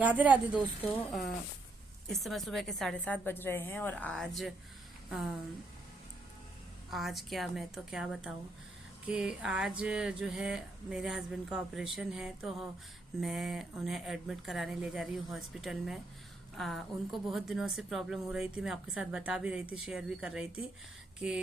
राधे राधे दोस्तों। इस समय सुबह के 7:30 बज रहे हैं और अ, आज क्या मैं तो क्या बताऊं कि आज जो है मेरे हस्बैंड का ऑपरेशन है, तो मैं उन्हें एडमिट कराने ले जा रही हूँ हॉस्पिटल में। उनको बहुत दिनों से प्रॉब्लम हो रही थी, मैं आपके साथ बता भी रही थी, शेयर भी कर रही थी कि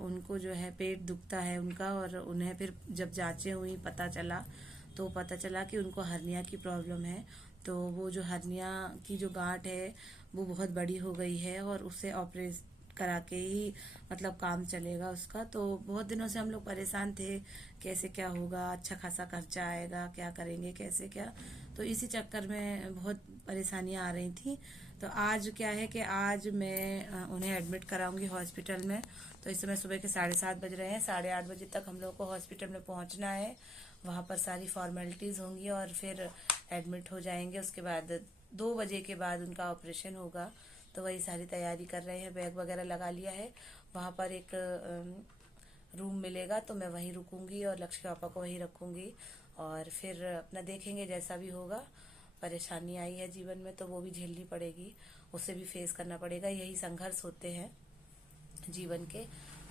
उनको जो है पेट दुखता है उनका, और उन्हें फिर जब जांचें हुई पता चला कि उनको हर्निया की प्रॉब्लम है। तो वो जो हर्निया की जो गांठ है वो बहुत बड़ी हो गई है और उसे ऑपरेट करा के ही मतलब काम चलेगा उसका। तो बहुत दिनों से हम लोग परेशान थे, कैसे क्या होगा, अच्छा खासा खर्चा आएगा, क्या करेंगे, कैसे क्या। तो इसी चक्कर में बहुत परेशानियां आ रही थी। तो आज क्या है कि आज मैं उन्हें एडमिट कराऊंगी हॉस्पिटल में। तो इस समय सुबह के 7:30 बज रहे हैं, 8:30 बजे तक हम लोग को हॉस्पिटल में पहुंचना है। वहां पर सारी फॉर्मेलिटीज होंगी और फिर एडमिट हो जाएंगे। उसके बाद 2 बजे के बाद उनका ऑपरेशन होगा। तो वही सारी तैयारी कर रहे हैं, बैग वगैरह लगा लिया है। वहां पर एक रूम मिलेगा तो मैं वहीं रुकूंगी और लक्ष्य के पापा को वहीं रखूंगी, और फिर अपना देखेंगे जैसा भी होगा। परेशानी आई है जीवन में तो वो भी झेलनी पड़ेगी, उसे भी फेस करना पड़ेगा, यही संघर्ष होते हैं जीवन के।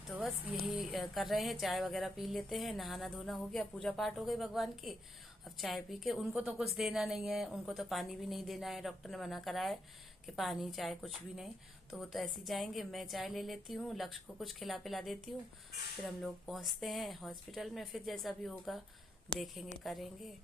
तो बस यही कर रहे हैं। चाय वगैरह पी लेते हैं, नहाना धोना हो गया, पूजा पाठ हो गई भगवान की। अब चाय पी के उनको तो कुछ देना नहीं है, उनको तो पानी भी नहीं देना है, डॉक्टर ने मना करा है कि पानी चाय कुछ भी नहीं। तो वो तो ऐसे ही जाएंगे, मैं चाय ले लेती हूँ, लक्ष्य को कुछ खिला पिला देती हूँ। फिर हम लोग पहुँचते हैं हॉस्पिटल में, फिर जैसा भी होगा देखेंगे, करेंगे।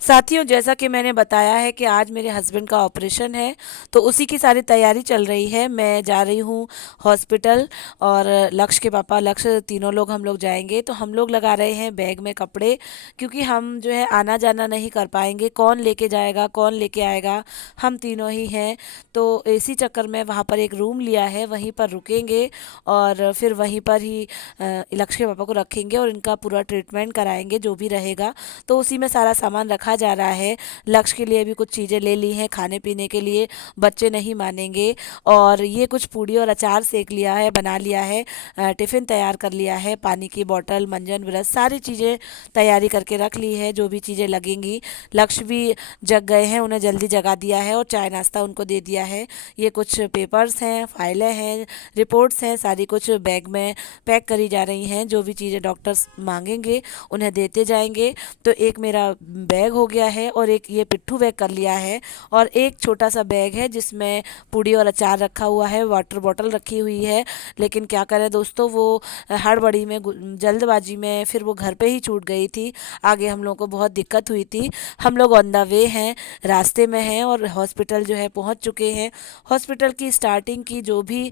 साथियों, जैसा कि मैंने बताया है कि आज मेरे हस्बैंड का ऑपरेशन है, तो उसी की सारी तैयारी चल रही है। मैं जा रही हूँ हॉस्पिटल, और लक्ष्य के पापा, लक्ष्य, तीनों लोग हम लोग जाएंगे। तो हम लोग लगा रहे हैं बैग में कपड़े, क्योंकि हम जो है आना जाना नहीं कर पाएंगे। कौन लेके जाएगा, कौन लेके आएगा, हम तीनों ही हैं। तो इसी चक्कर में वहाँ पर एक रूम लिया है, वहीं पर रुकेंगे और फिर वहीं पर ही लक्ष्य के पापा को रखेंगे और इनका पूरा ट्रीटमेंट कराएंगे जो भी रहेगा। तो उसी में सारा सामान रखा जा रहा है। लक्ष्य के लिए भी कुछ चीज़ें ले ली हैं खाने पीने के लिए, बच्चे नहीं मानेंगे। और ये कुछ पूड़ी और अचार सेक लिया है, बना लिया है, टिफ़िन तैयार कर लिया है, पानी की बोतल, मंजन ब्रश, सारी चीज़ें तैयारी करके रख ली है जो भी चीज़ें लगेंगी। लक्ष्य भी जग गए हैं, उन्हें जल्दी जगा दिया है और चाय नाश्ता उनको दे दिया है। ये कुछ पेपर्स हैं, फाइलें हैं, रिपोर्ट्स हैं, सारी कुछ बैग में पैक करी जा रही हैं। जो भी चीज़ें डॉक्टर्स मांगेंगे उन्हें देते जाएंगे। तो एक मेरा बैग हो गया है और एक ये पिट्ठू बैग कर लिया है, और एक छोटा सा बैग है जिसमें पूड़ी और अचार रखा हुआ है, वाटर बॉटल रखी हुई है। लेकिन क्या करें दोस्तों, वो हड़बड़ी में, जल्दबाजी में फिर वो घर पे ही छूट गई थी। आगे हम लोगों को बहुत दिक्कत हुई थी। हम लोग ऑन द वे हैं, रास्ते में हैं और हॉस्पिटल जो है पहुंच चुके हैं। हॉस्पिटल की स्टार्टिंग की जो भी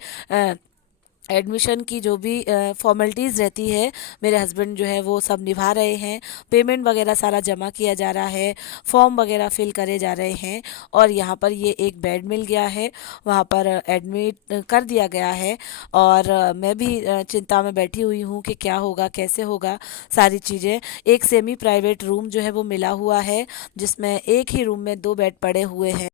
एडमिशन की जो भी फॉर्मेलिटीज़ रहती है, मेरे हस्बैंड जो है वो सब निभा रहे हैं। पेमेंट वगैरह सारा जमा किया जा रहा है, फॉर्म वगैरह फिल करे जा रहे हैं। और यहाँ पर ये एक बेड मिल गया है, वहाँ पर एडमिट कर दिया गया है। और मैं भी चिंता में बैठी हुई हूँ कि क्या होगा, कैसे होगा, सारी चीज़ें। एक सेमी प्राइवेट रूम जो है वो मिला हुआ है, जिसमें एक ही रूम में 2 बेड पड़े हुए हैं,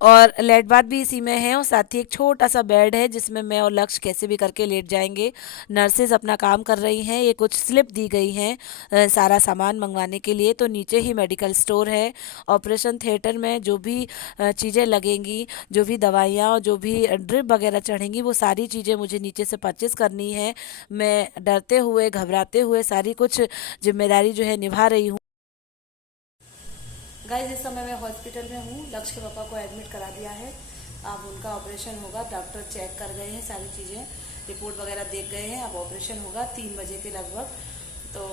और लेट बाथ भी इसी में है, और साथ ही एक छोटा सा बेड है जिसमें मैं और लक्ष्य कैसे भी करके लेट जाएंगे। नर्सेज अपना काम कर रही हैं, ये कुछ स्लिप दी गई हैं सारा सामान मंगवाने के लिए। तो नीचे ही मेडिकल स्टोर है। ऑपरेशन थिएटर में जो भी चीज़ें लगेंगी, जो भी दवाइयाँ और जो भी ड्रिप वगैरह चढ़ेंगी, वो सारी चीज़ें मुझे नीचे से परचेस करनी है। मैं डरते हुए, घबराते हुए सारी कुछ जिम्मेदारी जो है निभा रही हूँ। गाइस, इस समय मैं हॉस्पिटल में हूँ, लक्ष्य के पापा को एडमिट करा दिया है। अब उनका ऑपरेशन होगा, डॉक्टर चेक कर गए हैं, सारी चीज़ें रिपोर्ट वगैरह देख गए हैं। अब ऑपरेशन होगा 3 बजे के लगभग। तो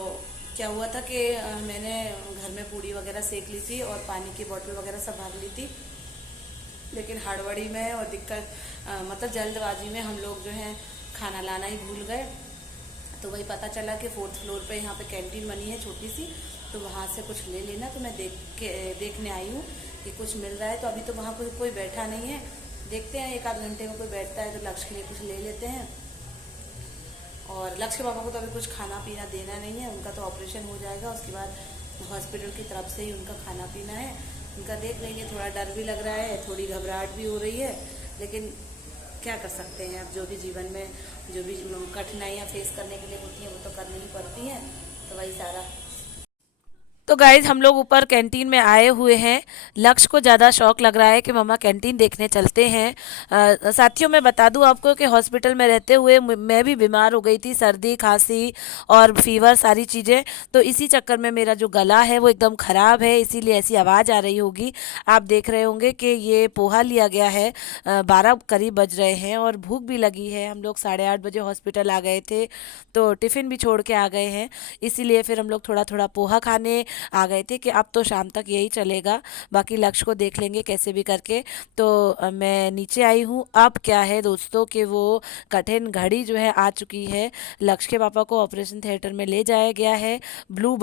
क्या हुआ था कि मैंने घर में पूड़ी वगैरह सेक ली थी और पानी की बोतल वगैरह सब भर ली थी, लेकिन हड़बड़ी में और दिक्कत मतलब जल्दबाजी में हम लोग जो है खाना लाना ही भूल गए। तो वही पता चला कि 4th फ्लोर पे यहाँ पे कैंटीन बनी है छोटी सी, तो वहाँ से कुछ ले लेना। तो मैं देखने आई हूँ कि कुछ मिल रहा है। तो अभी तो वहाँ कोई बैठा नहीं है, देखते हैं 1 आध घंटे में कोई बैठता है तो लक्ष्य के लिए कुछ ले लेते हैं। और लक्ष्य के पापा को तो अभी कुछ खाना पीना देना नहीं है, उनका तो ऑपरेशन हो जाएगा, उसके बाद हॉस्पिटल की तरफ से ही उनका खाना पीना है। उनका देख लेंगे। थोड़ा डर भी लग रहा है, थोड़ी घबराहट भी हो रही है, लेकिन क्या कर सकते हैं। अब जो भी जीवन में जो भी कठिनाइयाँ फेस करने के लिए होती हैं वो तो करनी ही पड़ती हैं। तो वही सारा तो गाइज हम लोग ऊपर कैंटीन में आए हुए हैं। लक्ष्य को ज़्यादा शौक लग रहा है कि मम्मा कैंटीन देखने चलते हैं। साथियों, मैं बता दूं आपको कि हॉस्पिटल में रहते हुए मैं भी बीमार हो गई थी, सर्दी खांसी और फीवर सारी चीज़ें। तो इसी चक्कर में मेरा जो गला है वो एकदम ख़राब है, इसीलिए ऐसी आवाज़ आ रही होगी। आप देख रहे होंगे कि ये पोहा लिया गया है। 12 करीब बज रहे हैं और भूख भी लगी है। हम लोग 8:30 बजे हॉस्पिटल आ गए थे, तो टिफ़िन भी छोड़ के आ गए हैं। इसीलिए फिर हम लोग थोड़ा थोड़ा पोहा खाने आ गए थे कि अब तो शाम तक यही चलेगा, बाकी लक्ष्य को देख लेंगे कैसे भी करके। तो मैं नीचे आई हूँ। अब क्या है दोस्तों कि वो कठिन घड़ी जो है आ चुकी है। लक्ष्य के पापा को ऑपरेशन थिएटर में ले जाया गया है। ब्लू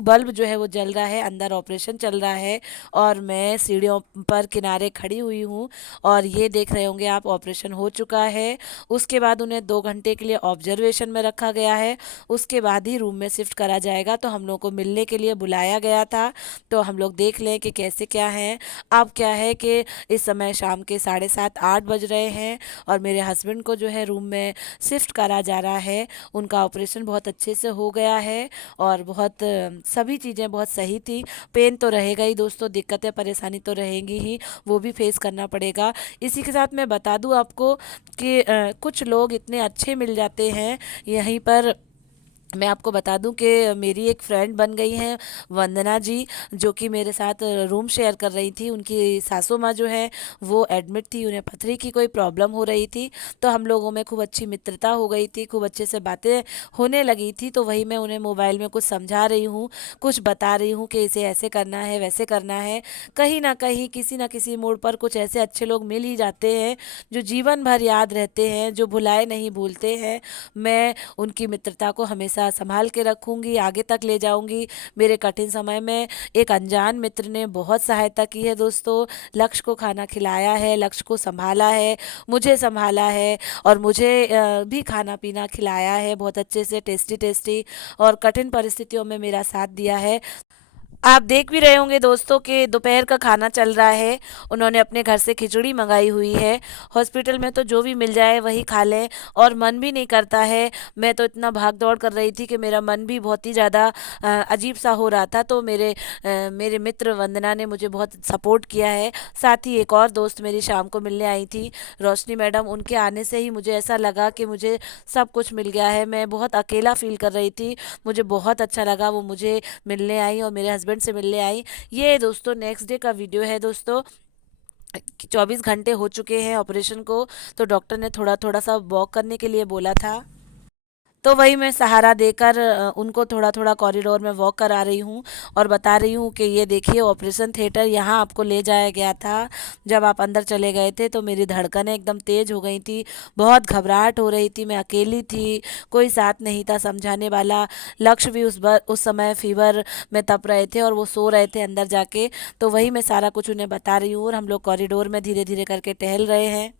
बल्ब जो है वो जल रहा है, अंदर ऑपरेशन चल रहा है और मैं सीढ़ियों पर किनारे खड़ी हुई हूँ। और ये देख रहे होंगे आप, ऑपरेशन हो चुका है। उसके बाद उन्हें 2 घंटे के लिए ऑब्जर्वेशन में रखा गया है। उसके बाद ही रूम में शिफ्ट करा जाएगा। तो हम लोग को मिलने के लिए बुलाया गया था, तो हम लोग देख लें कि कैसे क्या है। अब क्या है कि इस समय शाम के 7:30-8 बज रहे हैं और मेरे हस्बैंड को जो है रूम में शिफ्ट करा जा रहा है। उनका ऑपरेशन बहुत अच्छे से हो गया है और बहुत सभी चीज़ें बहुत सही थी। पेन तो रहेगा ही दोस्तों, दिक्कतें परेशानी तो रहेंगी ही, वो भी फेस करना पड़ेगा। इसी के साथ मैं बता दूं आपको कि कुछ लोग इतने अच्छे मिल जाते हैं यहीं पर। मैं आपको बता दूं कि मेरी एक फ्रेंड बन गई हैं वंदना जी, जो कि मेरे साथ रूम शेयर कर रही थी। उनकी सासू माँ जो है वो एडमिट थी, उन्हें पथरी की कोई प्रॉब्लम हो रही थी। तो हम लोगों में खूब अच्छी मित्रता हो गई थी, खूब अच्छे से बातें होने लगी थी। तो वही मैं उन्हें मोबाइल में कुछ समझा रही हूँ, कुछ बता रही हूँ कि इसे ऐसे करना है वैसे करना है। कहीं ना कहीं किसी ना किसी मोड़ पर कुछ ऐसे अच्छे लोग मिल ही जाते हैं जो जीवन भर याद रहते हैं, जो भुलाए नहीं भूलते हैं। मैं उनकी मित्रता को हमेशा संभाल के रखूंगी, आगे तक ले जाऊंगी। मेरे कठिन समय में एक अनजान मित्र ने बहुत सहायता की है दोस्तों। लक्ष्य को खाना खिलाया है, लक्ष्य को संभाला है, मुझे संभाला है और मुझे भी खाना पीना खिलाया है बहुत अच्छे से, टेस्टी टेस्टी, और कठिन परिस्थितियों में मेरा साथ दिया है। आप देख भी रहे होंगे दोस्तों कि दोपहर का खाना चल रहा है। उन्होंने अपने घर से खिचड़ी मंगाई हुई है। हॉस्पिटल में तो जो भी मिल जाए वही खा लें और मन भी नहीं करता है। मैं तो इतना भाग दौड़ कर रही थी कि मेरा मन भी बहुत ही ज़्यादा अजीब सा हो रहा था। तो मेरे मित्र वंदना ने मुझे बहुत सपोर्ट किया है। साथ ही एक और दोस्त मेरी शाम को मिलने आई थी, रोशनी मैडम। उनके आने से ही मुझे ऐसा लगा कि मुझे सब कुछ मिल गया है। मैं बहुत अकेला फील कर रही थी, मुझे बहुत अच्छा लगा। वो मुझे मिलने आई और मेरे हस्बैंड से मिलने आई। ये दोस्तों नेक्स्ट डे का वीडियो है दोस्तों। 24 घंटे हो चुके हैं ऑपरेशन को, तो डॉक्टर ने थोड़ा थोड़ा सा वॉक करने के लिए बोला था। तो वही मैं सहारा देकर उनको थोड़ा थोड़ा कॉरिडोर में वॉक करा रही हूँ और बता रही हूँ कि ये देखिए ऑपरेशन थिएटर, यहाँ आपको ले जाया गया था। जब आप अंदर चले गए थे तो मेरी धड़कनें एकदम तेज़ हो गई थी, बहुत घबराहट हो रही थी, मैं अकेली थी, कोई साथ नहीं था समझाने वाला। लक्ष्य भी उस समय फीवर में तप रहे थे और वो सो रहे थे अंदर जाके। तो वही मैं सारा कुछ उन्हें बता रही हूँ और हम लोग कॉरिडोर में धीरे धीरे करके टहल रहे हैं।